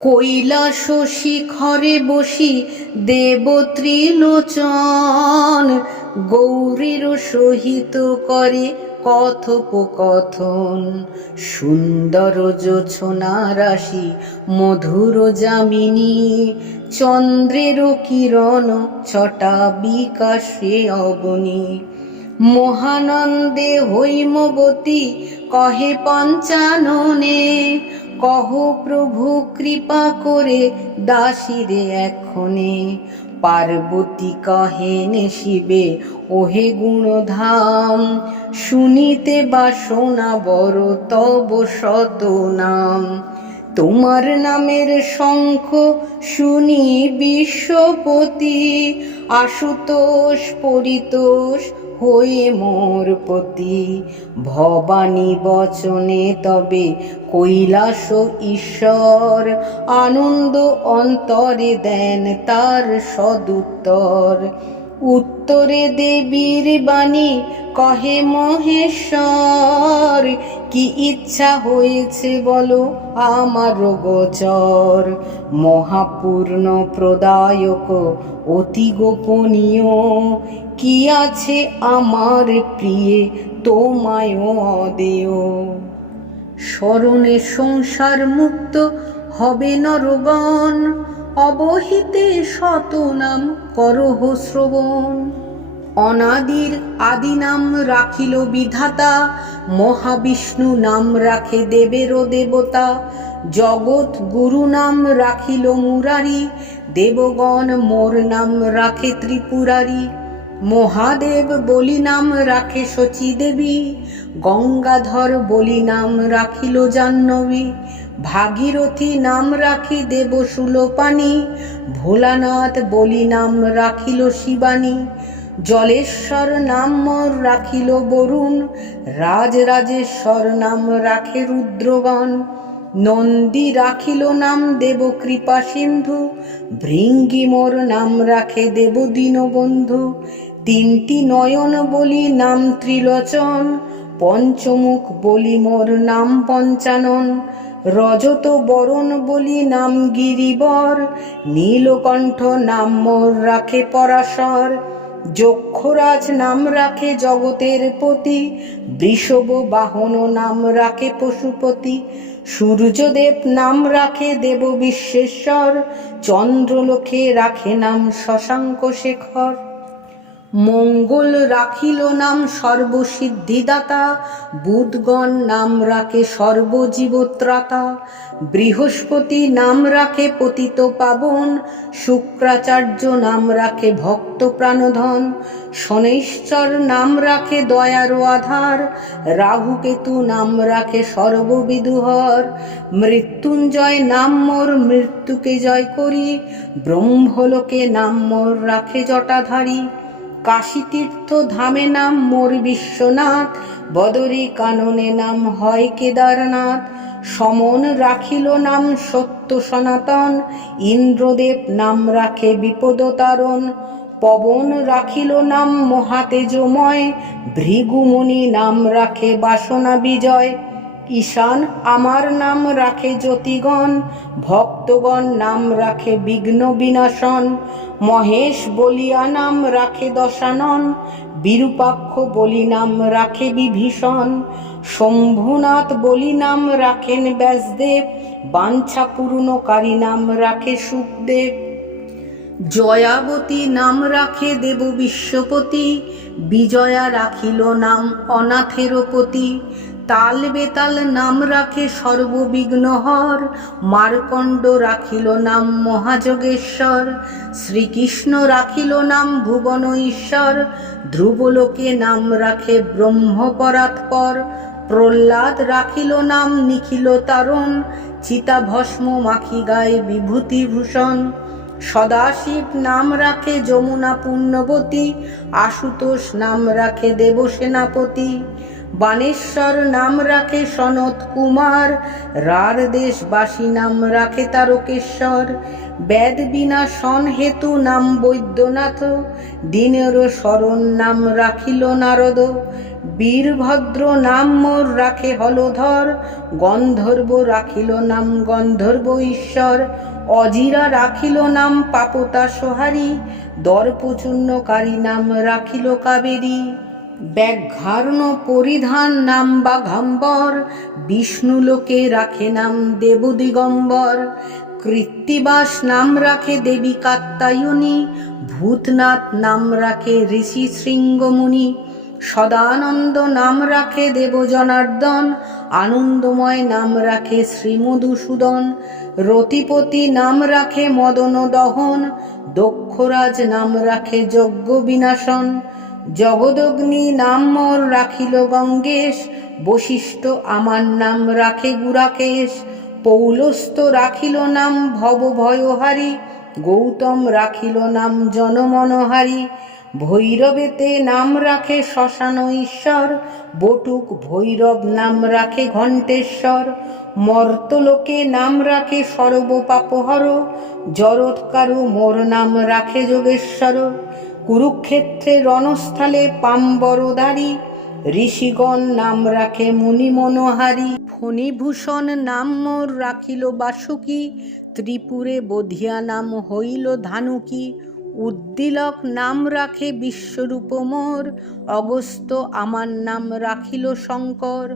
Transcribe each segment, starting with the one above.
কৈলাস শিখরে বসি দেব ত্রিলোচন গৌরীর সহিত করে কথোপকথন। সুন্দর জোছনা রাশি, মধুর যামিনী। চন্দ্রের কিরণ, ছটা বিকাশে অবনী মহানন্দে হৈমবতী কহে পঞ্চাননে। কহ, প্রভু, কৃপা করে দাসীরে এক্ষণে পার্বতী কহেন শিবে, ওহে গুণধাম, শুনিতে বাসনা বড়, তব শত নাম। তোমার নামের শঙ্খ শুনি বিশ্বপতি, আশুতোষ পরিতোষ হয়ে মোর পতি ভবানী বচনে তবে কৈলাস ঈশ্বর। আনন্দ অন্তরে দেন তার সদুত্তর। উত্তরে দেবীর বাণী কহে মহেশ্বর, কি ইচ্ছা হয়েছে বলো আমার গোচর। মহাপূর্ণ প্রদায়ক, অতি গোপনীয়, কি আছে আমার প্রিয়ে তোমায় অদেয়? স্মরণে সংসার মুক্ত হবে নরগণ অবহিতে শত নাম করহ শ্রবণ। অনাদির আদি নাম রাখিল বিধাতা, মহাবিষ্ণু নাম রাখে দেবেরও দেবতা, জগৎ গুরু নাম রাখিল মুরারি, দেবগণ মোর নাম রাখে ত্রিপুরারি, মহাদেব বলি নাম রাখে শচী দেবী গঙ্গাধর বলি নাম রাখিল জাহ্নবী ভাগীরথী নাম রাখি দেব সুলোপানি, ভোলানাথ বলি নাম রাখিল শিবানী, জলেশ্বর নাম মোর রাখিল বরুণ, রাজরাজেশ্বর নাম রাখে রুদ্রগণ নন্দী রাখিল নাম দেব কৃপা সিন্ধু, ভৃঙ্গি মোর নাম রাখে দেব দীনবন্ধু, তিনটি নয়ন বলি নাম ত্রিলোচন, পঞ্চমুখ বলি মোর নাম পঞ্চানন রজত বরণ বলি নাম গিরিবর, নীলকণ্ঠ নাম মোর রাখে পরাশর। যক্ষরাজ নাম রাখে জগতের পতি বৃষভ বাহন নাম রাখে পশুপতি। সূর্যদেব নাম রাখে দেব বিশ্বেশ্বর চন্দ্রলোকে রাখে নাম শশাঙ্ক শেখর। মঙ্গল রাখিল নাম সর্বসিদ্ধিদাতা, বুধগণ নাম রাখে সর্বজীবত্রাতা, বৃহস্পতি নাম রাখে পতিত পাবন, শুক্রাচার্য নাম রাখে ভক্ত প্রাণধন শনেশ্বর নাম রাখে দয়ারও আধার, রাহুকেতু নাম রাখে সর্ববিদুহর, মৃত্যুঞ্জয় নাম মোর মৃত্যুকে জয় করি, ব্রহ্মলোকে নাম মোর রাখে জটাধারী। কাশীতীর্থ ধামে নাম মোর বিশ্বনাথ, বদরী কাননে নাম হয় কেদারনাথ। সমন রাখিল নাম সত্য সনাতন, ইন্দ্রদেব নাম রাখে বিপদতারণ পবন রাখিল নাম মহাতেজময় ভৃগুমণি নাম রাখে বাসনা বিজয়। ঈশান, আমার নাম রাখে জ্যোতিগণ, ভক্তগণ নাম রাখে বিঘ্ন বিনাশন। মহেশ বলিয়া নাম রাখে দশানন, বিরূপাক্ষ বলি নাম রাখে বিভীষণ। শম্ভুনাথ বলি নাম রাখেন ব্যাসদেব, বাঞ্ছা পূর্ণকারী নাম রাখে সুখদেব। জয়াবতী নাম রাখে দেব বিশ্বপতি, বিজয়া রাখিল নাম অনাথেরপতি তাল বেতাল নাম রাখে সর্ববিঘ্নহর মার্কণ্ড রাখিল নাম মহাযোগেশ্বর। শ্রীকৃষ্ণ রাখিল নাম ভুবন ঈশ্বর। ধ্রুবলোকে নাম রাখে ব্রহ্মপরাৎপর। প্রহ্লাদ রাখিল নাম নিখিল তারণ। চিতাভস্ম মাখি গায়ে বিভূতিভূষণ। সদাশিব নাম রাখে যমুনা পুণ্যবতী। আশুতোষ নাম রাখে দেবসেনাপতি। বানেশ্বর নাম রাখে সনত কুমার, রার দেশবাসী নাম রাখে তারকেশ্বর। বেদ বিনাশন হেতু নাম বৈদ্যনাথ, দিনের শরণ নাম রাখিল নারদ। বীরভদ্র নাম মোর রাখে হলধর, গন্ধর্ব রাখিল নাম গন্ধর্ব ঈশ্বর। অজিরা রাখিল নাম পাপতা সোহারি, দর্পচূর্ণকারী নাম রাখিল কাবেরী। ব্যাঘ্রার্ণ পরিধান নাম বাঘাম্বর। বিষ্ণুলোকে রাখে নাম দেবদিগম্বর। কৃত্তিবাস নাম রাখে দেবী কাত্তায়নী। ভূতনাথ নাম রাখে ঋষি শৃঙ্গমুনি সদানন্দ নাম রাখে দেব জনার্দন। আনন্দময় নাম রাখে শ্রীমধুসূদন। রতিপতি নাম রাখে মদন দহন দক্ষরাজ নাম রাখে যজ্ঞ বিনাশন জগদগ্নি নাম মোর রাখিল গঙ্গেশ, বশিষ্ঠ আমার নাম রাখে গুরাকেশ। পৌলস্ত রাখিল নাম ভব ভয়হারি, গৌতম রাখিল নাম জনমনোহারি। ভৈরবেতে নাম রাখে শ্মশান ঈশ্বর, বটুক ভৈরব নাম রাখে ঘণ্টেশ্বর। মর্তলোকে নাম রাখে সর্বপাপহর, জরৎকারু মোর নাম রাখে যোগেশ্বর। কুরুক্ষেত্রে রণস্থলে পাম্বরদারি, ঋষিগণ নাম রাখে মুনি মনোহারি ফণিভূষণ নাম মোর রাখিল বাসুকি, ত্রিপুরে বধিয়া নাম হইল ধানুকি। উদ্দিলক নাম রাখে বিশ্বরূপ মোর অগস্ত আমার নাম রাখিল শঙ্কর।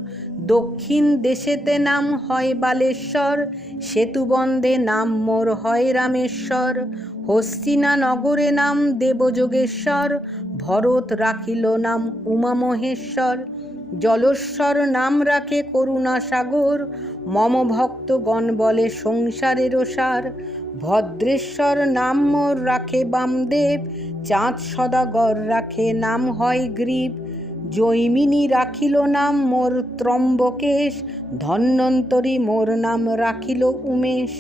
দক্ষিণ দেশেতে নাম হয় বালেশ্বর সেতুবন্ধে নাম মোর হয় রামেশ্বর। হস্তিনা নগরে নাম দেবযোগেশ্বর ভরত রাখিল নাম উমা মহেশ্বর জলস্বর নাম রাখে করুণা সাগর, মম ভক্তগণ বলে সংসারের সার। ভদ্রেশ্বর নাম রাখে বামদেব, চাঁদ সদাগর রাখে নাম হয় গ্রীব। জৈমিনী রাখিল নাম মোর ত্রম্বকেশ, ধন্বন্তরী মোর নাম রাখিল উমেশ।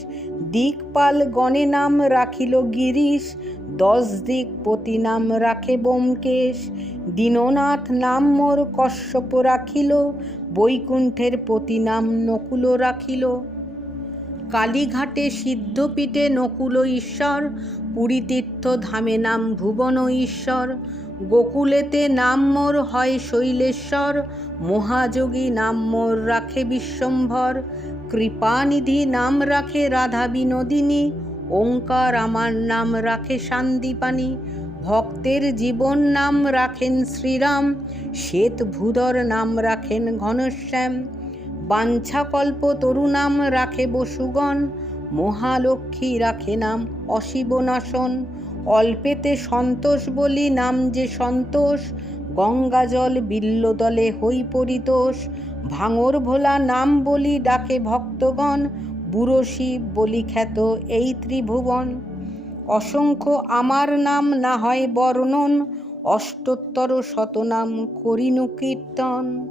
দিকপাল গণে নাম রাখিল গিরিশ, দশ দিক পতি নাম রাখে বোমকেশ। দীননাথ নাম মোর কশ্যপ রাখিল, বৈকুণ্ঠের পতি নাম নকুল রাখিল। কালীঘাটে সিদ্ধপীঠে নকুল ঈশ্বর পুরীতীর্থ ধামে নাম ভুবন ঈশ্বর। গোকুলেতে নাম মোর হয় শৈলেশ্বর, মহাযোগী নাম মোর রাখে বিশ্বম্ভর, কৃপানিধি নাম রাখে রাধা বিনোদিনী, ওঙ্কার আমার নাম রাখে শান্তিপানি ভক্তের জীবন নাম রাখেন শ্রীরাম, শ্বেত ভূধর নাম রাখেন ঘনশ্যাম, বাঞ্ছাকল্প তরু নাম রাখে বসুগণ, মহালক্ষ্মী রাখে নাম অশিবনাশন অল্পেতে সন্তোষ বলি নাম যে সন্তোষ, গঙ্গাজল বিল্লদলে হই পরিতোষ, ভাঙর ভোলা নাম বলি ডাকে ভক্তগণ, বুড়ো শিব বলি খ্যাত এই ত্রিভুবন। অসংখ্য আমার নাম না হয় বর্ণন, অষ্টোত্তর শতনাম করিনু কীর্তন।